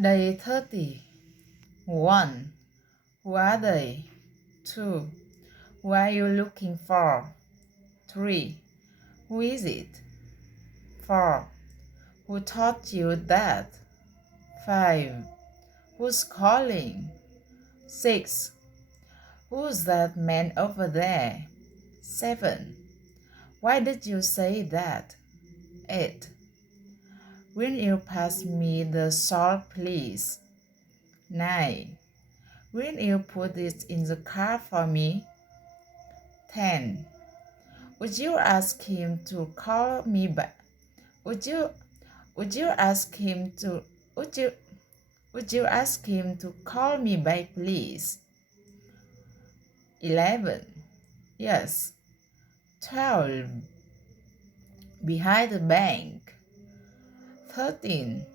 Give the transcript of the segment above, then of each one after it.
Day 30. 1. Who are they? 2. Who are you looking for? 3. Who is it? 4. Who taught you that? 5. Who's calling? 6. Who's that man over there? 7. Why did you say that? 8. Will you pass me the salt, please? 9. Will you put it in the car for me? 10. Would you ask him to call me back? Would you ask him to call me back, please? 11. Yes. 12. Behind the bank. 13.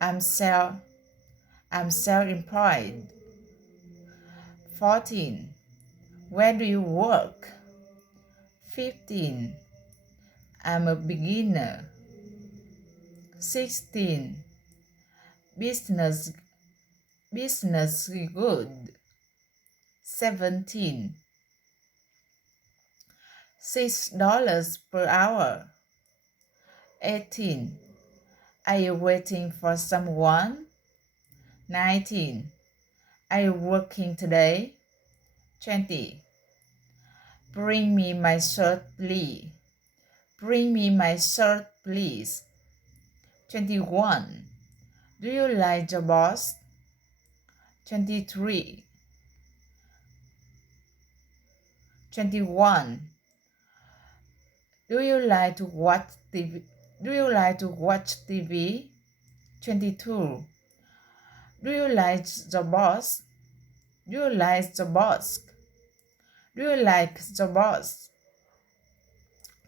I'm self-employed. 14. Where do you work? 15. I'm a beginner. 16. Business good. 17. $6 per hour. 18. Are you waiting for someone? 19. Are you working today? 20. Bring me my shirt, please. 21. Do you like your boss? 23. 21. Do you like to watch TV? 22. Do you like the boss?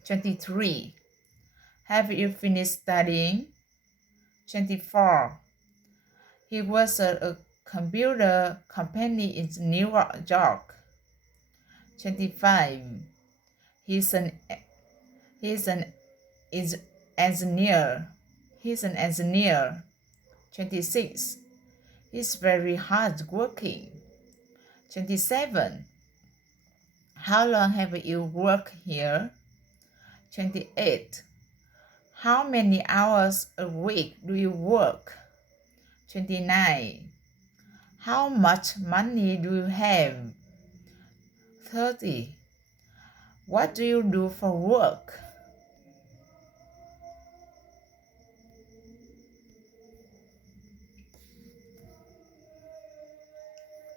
23. Have you finished studying? 24. He works at a computer company in New York. 25. He's an engineer. 26. He's very hard working. 27. How long have you worked here? 28. How many hours a week do you work? 29. How much money do you have? 30. What do you do for work?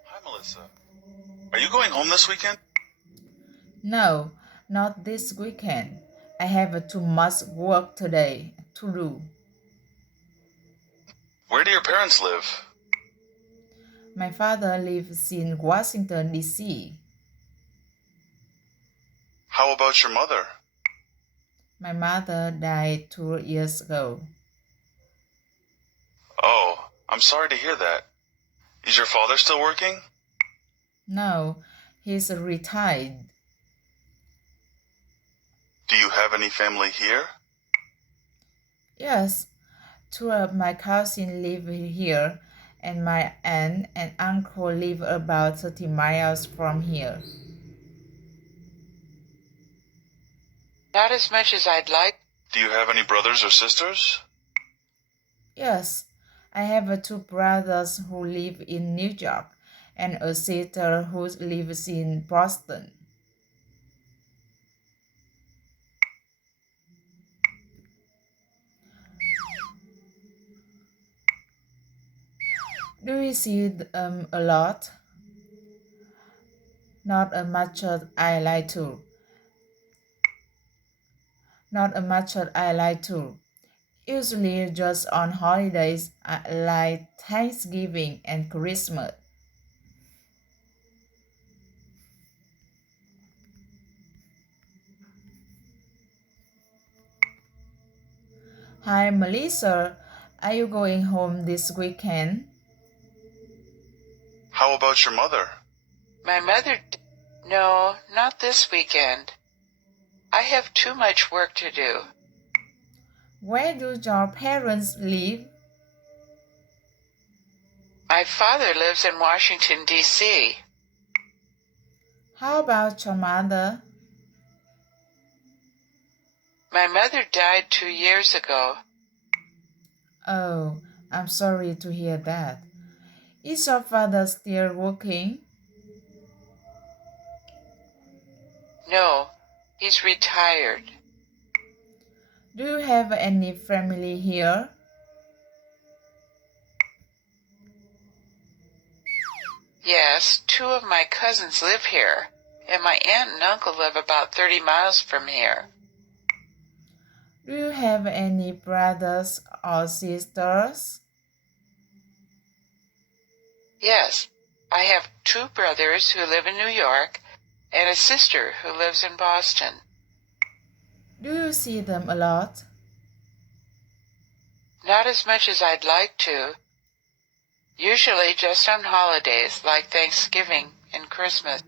Hi, Melissa. Are you going home this weekend? No, not this weekend. I have too much work today to do. Where do your parents live? My father lives in Washington, D.C. How about your mother? My mother died 2 years ago. Oh, I'm sorry to hear that. Is your father still working? No, he's retired. Do you have any family here? Yes, 2 of my cousins live here, and my aunt and uncle live about 30 miles from here. Not as much as I'd like. Do you have any brothers or sisters? Yes, I have 2 brothers who live in New York and a sister who lives in Boston. Do you see them a lot? Not as much as I like to. Usually just on holidays like Thanksgiving and Christmas. Hi, Melissa. Are you going home this weekend? How about your mother? My mother... No, not this weekend. I have too much work to do. Where do your parents live? My father lives in Washington, D.C. How about your mother? My mother died 2 years ago. Oh, I'm sorry to hear that. Is your father still working? No, he's retired. Do you have any family here? Yes, 2 of my cousins live here, and my aunt and uncle live about 30 miles from here. Do you have any brothers or sisters? Yes, I have 2 brothers who live in New York and a sister who lives in Boston. Do you see them a lot? Not as much as I'd like to. Usually just on holidays like Thanksgiving and Christmas.